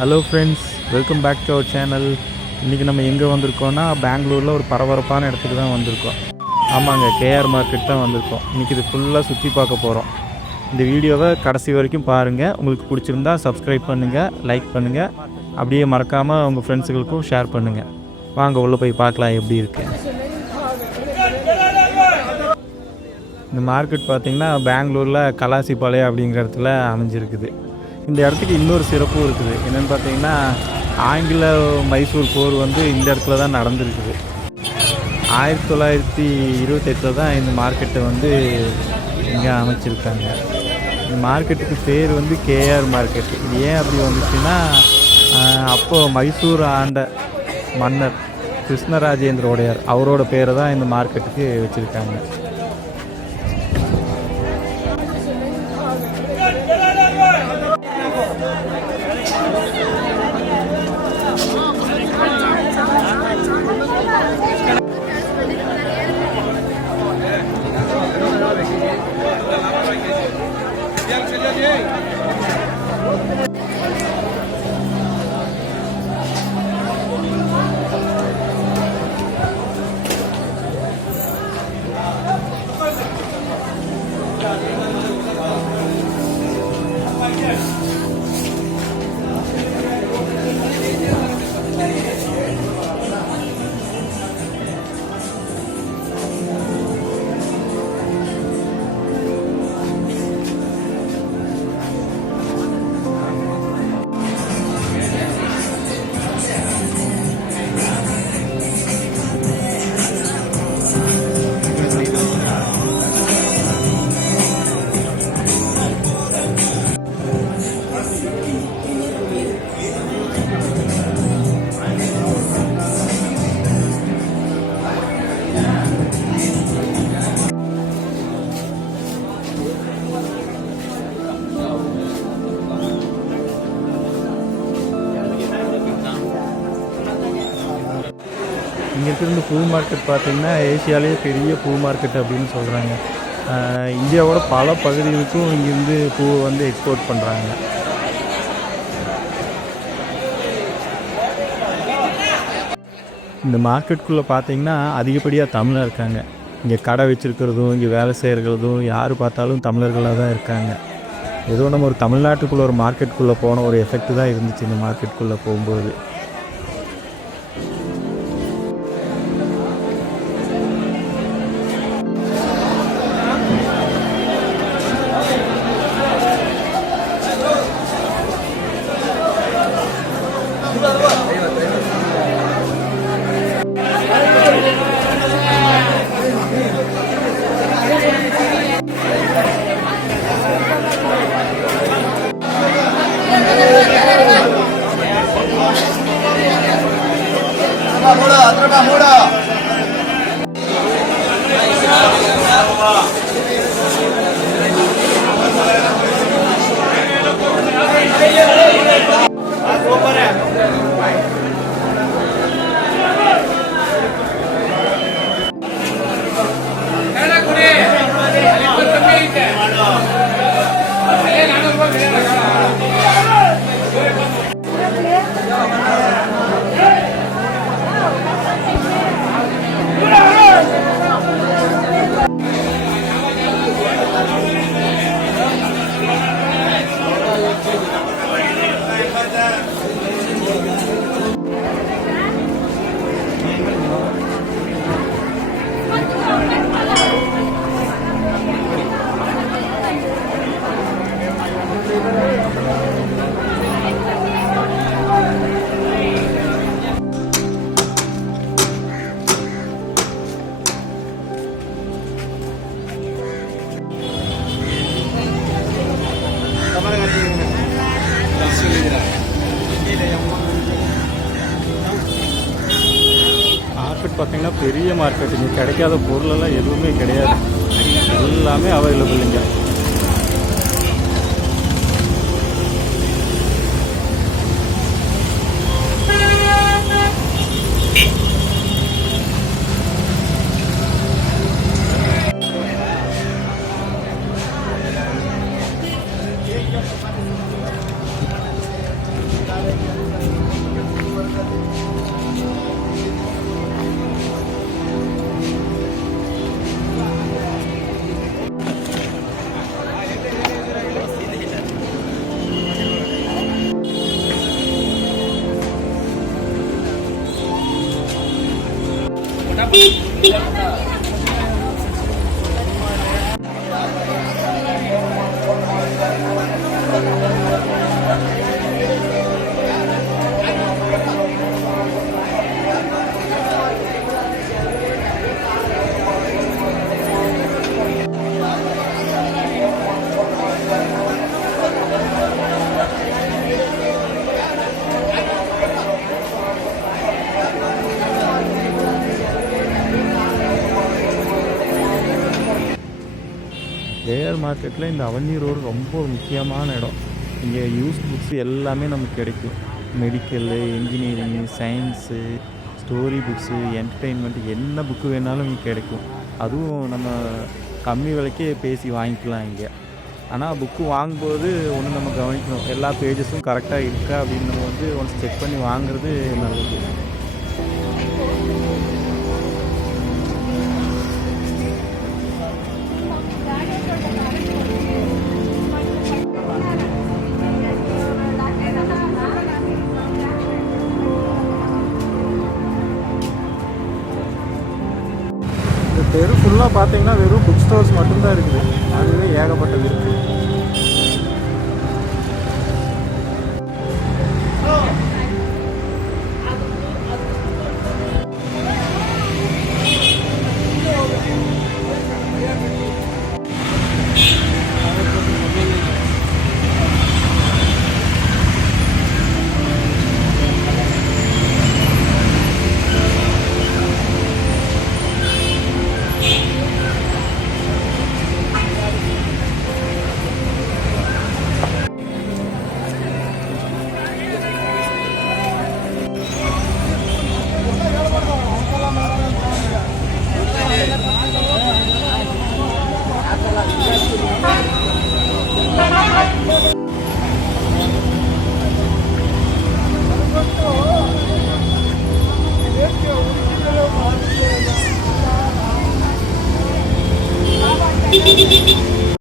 Hello friends, welcome back to our channel. இன்றைக்கி நம்ம எங்கே வந்திருக்கோன்னா பெங்களூரில் ஒரு பரபரப்பான இடத்துக்கு தான் வந்திருக்கோம். ஆமாங்க, கேஆர் மார்க்கெட் தான் வந்திருக்கோம். இன்றைக்கி இது ஃபுல்லாக சுற்றி பார்க்க போகிறோம். இந்த வீடியோவை கடைசி வரைக்கும் பாருங்கள். உங்களுக்கு பிடிச்சிருந்தா சப்ஸ்கிரைப் பண்ணுங்கள், லைக் பண்ணுங்கள், அப்படியே மறக்காமல் உங்கள் ஃப்ரெண்ட்ஸுகளுக்கும் ஷேர் பண்ணுங்கள். வாங்க உள்ளே போய் பார்க்கலாம் எப்படி இருக்குது. இந்த மார்க்கெட் பார்த்திங்கன்னா பெங்களூரில் கலாசிபாளையம் அப்படிங்கிற இடத்துல அமைஞ்சிருக்குது. இந்த இடத்துக்கு இன்னொரு சிறப்பும் இருக்குது. என்னென்னு பார்த்தீங்கன்னா, ஆங்கில மைசூர் போர் இந்த இடத்துல தான் நடந்திருக்குது. 1928 தான் இந்த மார்க்கெட்டை இங்கே அமைச்சிருக்காங்க. இந்த மார்க்கெட்டுக்கு பேர் கேஆர் மார்க்கெட். இது ஏன் அப்படி வந்துச்சுன்னா, அப்போது மைசூர் ஆண்ட மன்னர் கிருஷ்ணராஜேந்திர உடையார் அவரோட பேரை தான் இந்த மார்க்கெட்டுக்கு வச்சுருக்காங்க. இங்கே இருக்கிற பூ மார்க்கெட் பார்த்திங்கன்னா ஏசியாவிலேயே பெரிய பூ மார்க்கெட் அப்படின்னு சொல்கிறாங்க. இந்தியாவோட பல பகுதிகளுக்கும் இங்கேருந்து பூவை எக்ஸ்போர்ட் பண்ணுறாங்க. இந்த மார்க்கெட்டுக்குள்ளே பார்த்திங்கன்னா அதிகப்படியாக தமிழர் இருக்காங்க. இங்கே கடை வச்சுருக்கிறதும் இங்கே வேலை செய்கிறதும் யார் பார்த்தாலும் தமிழர்களாக தான் இருக்காங்க. ஏதோ நம்ம ஒரு தமிழ்நாட்டுக்குள்ளே ஒரு மார்க்கெட்டுக்குள்ளே போன ஒரு எஃபெக்ட் தான் இருந்துச்சு இந்த மார்க்கெட்டுக்குள்ளே போகும்போது. மார்க்கெட் பார்த்திங்கன்னா பெரிய மார்க்கெட். இங்கே கிடைக்காத பொருளெல்லாம் எதுவுமே கிடையாது, எல்லாமே அவைலபிள் இங்கே. கேஆர் மார்க்கெட்டில் இந்த அவென்யூ ரோடு ரொம்ப ஒரு முக்கியமான இடம். இங்கே யூஸ்ட் புக்ஸ் எல்லாமே நமக்கு கிடைக்கும். Medical, engineering, science, story books, entertainment என்ன புக்கு வேணாலும் இங்கே கிடைக்கும். அதுவும் நம்ம கம்மி விலைக்கே பேசி வாங்கிக்கலாம் இங்கே. ஆனால் புக்கு வாங்கும்போது ஒன்று நம்ம கவனிக்கணும், எல்லா பேஜஸும் கரெக்டாக இருக்கா அப்படின்னு நம்ம ஒன்ஸ் செக் பண்ணி வாங்குறது நல்லது. இந்த தெரு ஃபுல்லாக பார்த்தீங்கன்னா வெறும் புக் ஸ்டோர்ஸ் மட்டும்தான் இருக்குது. அதுவே ஏகப்பட்டது இருக்குது.